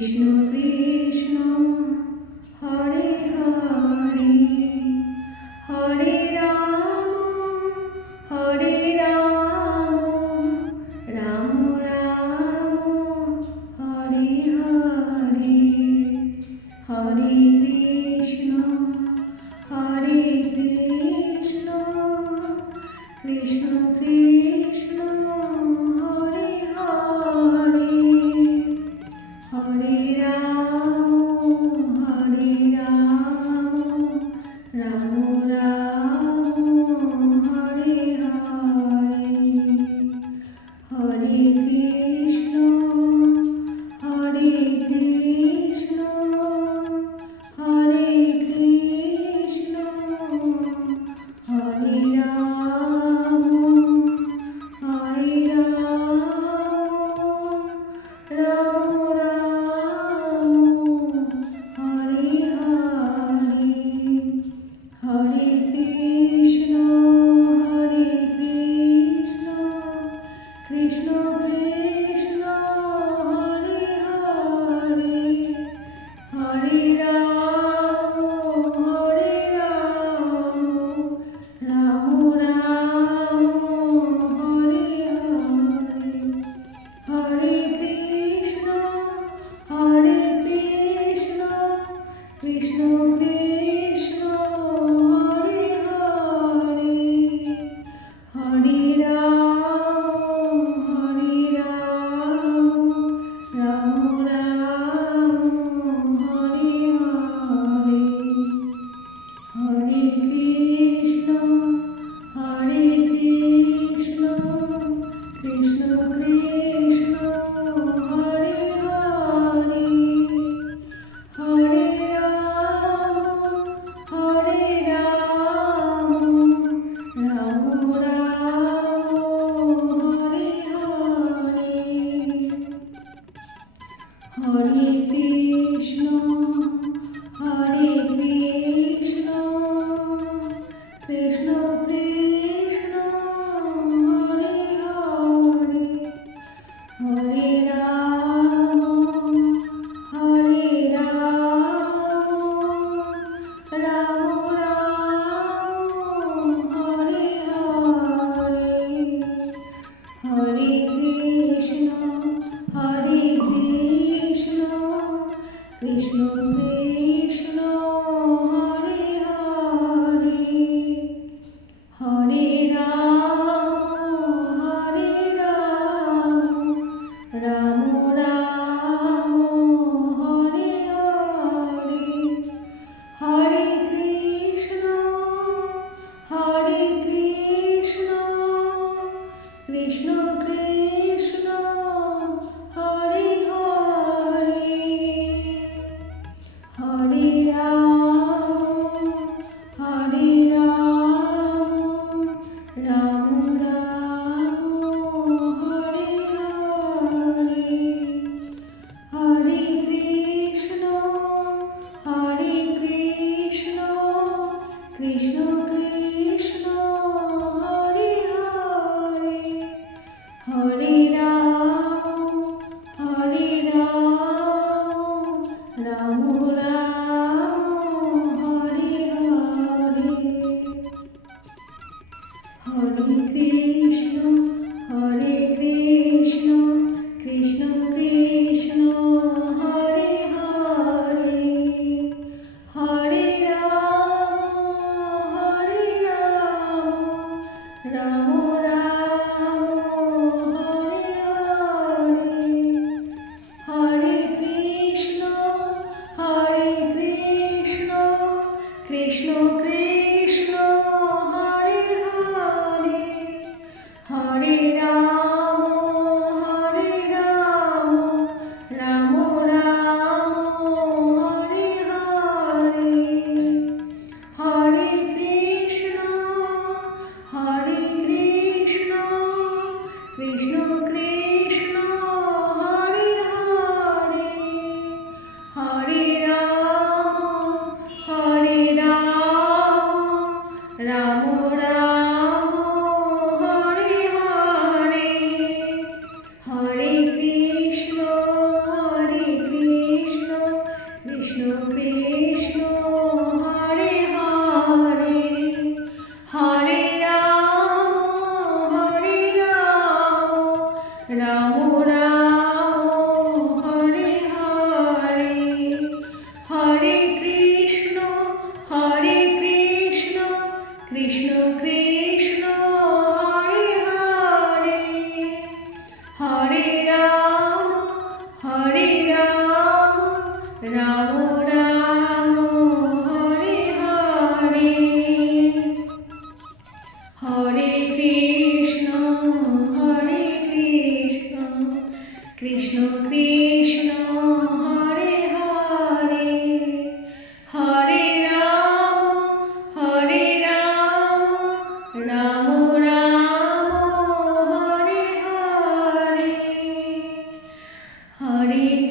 Krishna Krishna Hare Hare Hare Ram Ram Ram Hare Hare Hare Krishna Krishna Krishna Hare Hare Hare Ram Ram Ram Hare Hare Hare Krishna Hare Krishna Hare Ram Ram Ram Hare Hare Hare Krishna Krishna Krishna Hare Hare Hare Ram Ram Ram Hare Hare Hare Krishna Krishna Krishna Hare Hare Hare Ram Ram Ram Hare Hare Hare Krishna Krishna Krishna Hare Hare Hare Ram Ram Ram Hare Hare Hare Krishna Krishna Krishna Hare Hare Hare Ram Ram Ram Hare Hare Hare Krishna Krishna Krishna Hare Hare Hare Ram Ram Ram Hare Hare Hare Krishna Krishna Krishna Hare Hare Hare Ram Ram Ram Hare Hare Hare Krishna Krishna Krishna Hare Hare Hare Ram Ram Ram Hare Hare Hare Krishna Krishna Krishna Hare Hare Hare Ram Ram Hare Hare Hare Krishna Krishna Krishna Hare Hare Hare Ram Ram Ram Hare Hare Hare Krishna Krishna Krishna Hare Hare Hare Ram Ram Hare Hare Hare Krishna Hare